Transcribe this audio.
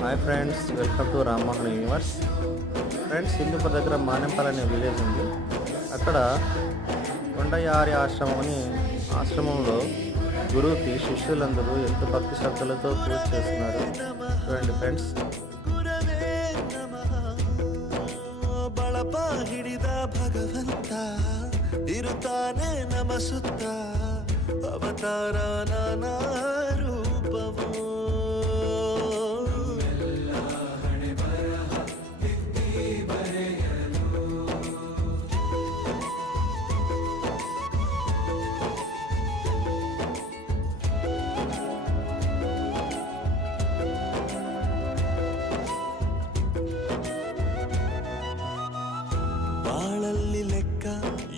hi friends welcome to Rammohan universe friends Hindupur దగ్గర మానెంపల్ అనే village ఉంది అక్కడ కొండయారి ఆశ్రమం అని ఆశ్రమంలో గురువుకి శిష్యులందరూ ఎంతో భక్తి శ్రద్ధలతో పూజ చేస్తున్నారు చూడండి ఫ్రెండ్స్ ಗುರವೇ ನಮಃ ಬಳಪ ಹಿಡಿದ ಭಗವಂತ ಇರುತ್ತಾನೆ ನಮ ಸುತ್ತ ಅವತಾರ ನಾನಾ ರೂಪವು